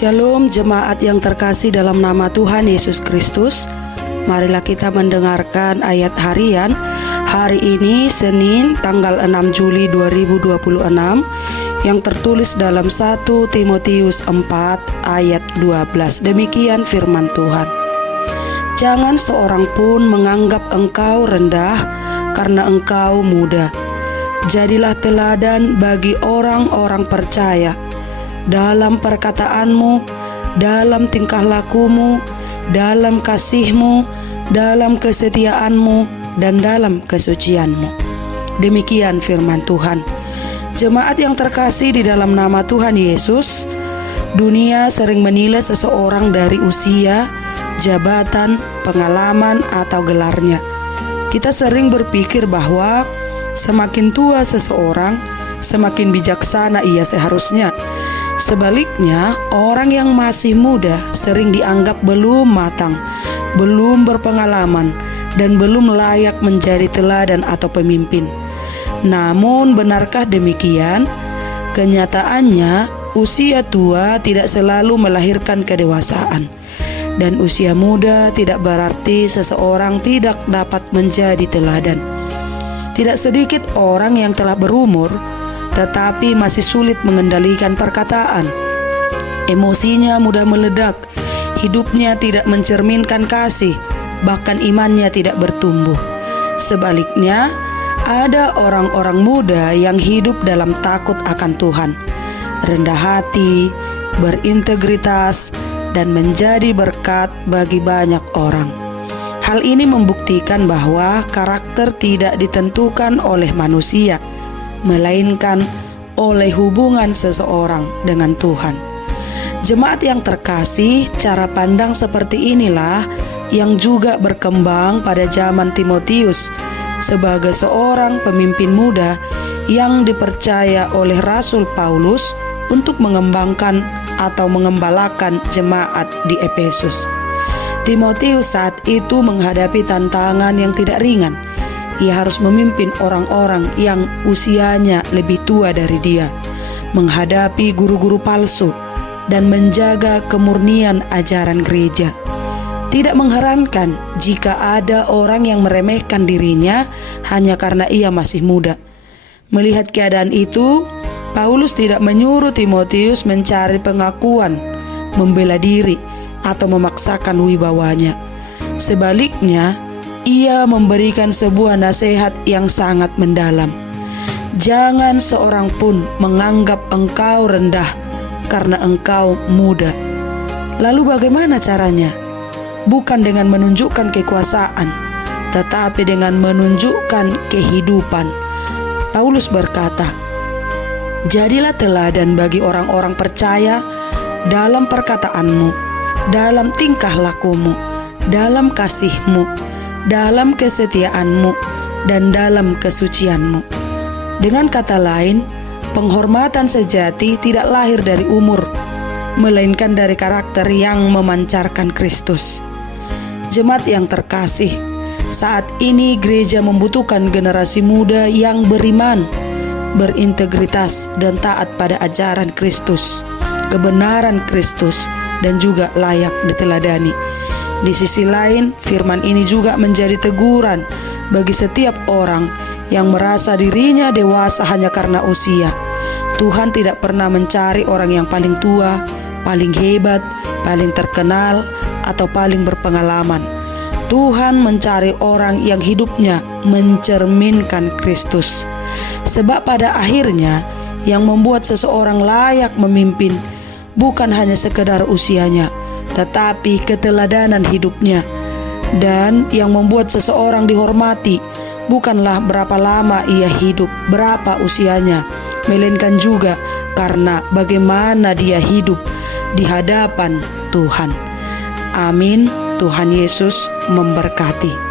Shalom jemaat yang terkasih dalam nama Tuhan Yesus Kristus. Marilah kita mendengarkan ayat harian hari ini Senin tanggal 6 Juli 2026 yang tertulis dalam 1 Timotius 4 ayat 12. Demikian firman Tuhan. Jangan seorang pun menganggap engkau rendah karena engkau muda. Jadilah teladan bagi orang-orang percaya dalam perkataanmu, dalam tingkah lakumu, dalam kasihmu, dalam kesetiaanmu, dan dalam kesucianmu. Demikian firman Tuhan. Jemaat yang terkasih di dalam nama Tuhan Yesus, dunia sering menilai seseorang dari usia, jabatan, pengalaman, atau gelarnya. Kita sering berpikir bahwa semakin tua seseorang, semakin bijaksana ia seharusnya. Sebaliknya, orang yang masih muda sering dianggap belum matang, belum berpengalaman, dan belum layak menjadi teladan atau pemimpin. Namun, benarkah demikian? Kenyataannya, usia tua tidak selalu melahirkan kedewasaan, dan usia muda tidak berarti seseorang tidak dapat menjadi teladan. Tidak sedikit orang yang telah berumur tetapi masih sulit mengendalikan perkataan. Emosinya mudah meledak, hidupnya tidak mencerminkan kasih, bahkan imannya tidak bertumbuh. Sebaliknya, ada orang-orang muda yang hidup dalam takut akan Tuhan, rendah hati, berintegritas, dan menjadi berkat bagi banyak orang. Hal ini membuktikan bahwa karakter tidak ditentukan oleh manusia, melainkan oleh hubungan seseorang dengan Tuhan. Jemaat yang terkasih, cara pandang seperti inilah yang juga berkembang pada zaman Timotius sebagai seorang pemimpin muda yang dipercaya oleh Rasul Paulus untuk mengembangkan atau mengembalakan jemaat di Efesus. Timotius saat itu menghadapi tantangan yang tidak ringan. Ia harus memimpin orang-orang yang usianya lebih tua dari dia, menghadapi guru-guru palsu, dan menjaga kemurnian ajaran gereja. Tidak mengherankan jika ada orang yang meremehkan dirinya hanya karena ia masih muda. Melihat keadaan itu, Paulus tidak menyuruh Timotius mencari pengakuan, membela diri, atau memaksakan wibawanya. Sebaliknya, ia memberikan sebuah nasihat yang sangat mendalam. Jangan seorang pun menganggap engkau rendah karena engkau muda. Lalu bagaimana caranya? Bukan dengan menunjukkan kekuasaan, tetapi dengan menunjukkan kehidupan. Paulus berkata, jadilah teladan bagi orang-orang percaya dalam perkataanmu, dalam tingkah lakumu, dalam kasihmu, dalam kesetiaanmu, dan dalam kesucianmu. Dengan kata lain, penghormatan sejati tidak lahir dari umur, melainkan dari karakter yang memancarkan Kristus. Jemaat yang terkasih, saat ini gereja membutuhkan generasi muda yang beriman, berintegritas, dan taat pada ajaran Kristus, kebenaran Kristus, dan juga layak diteladani. Di sisi lain, firman ini juga menjadi teguran bagi setiap orang yang merasa dirinya dewasa hanya karena usia. Tuhan tidak pernah mencari orang yang paling tua, paling hebat, paling terkenal, atau paling berpengalaman. Tuhan mencari orang yang hidupnya mencerminkan Kristus. Sebab pada akhirnya, yang membuat seseorang layak memimpin bukan hanya sekedar usianya, tetapi keteladanan hidupnya. Dan yang membuat seseorang dihormati bukanlah berapa lama ia hidup, berapa usianya, melainkan juga karena bagaimana dia hidup di hadapan Tuhan. Amin. Tuhan Yesus memberkati.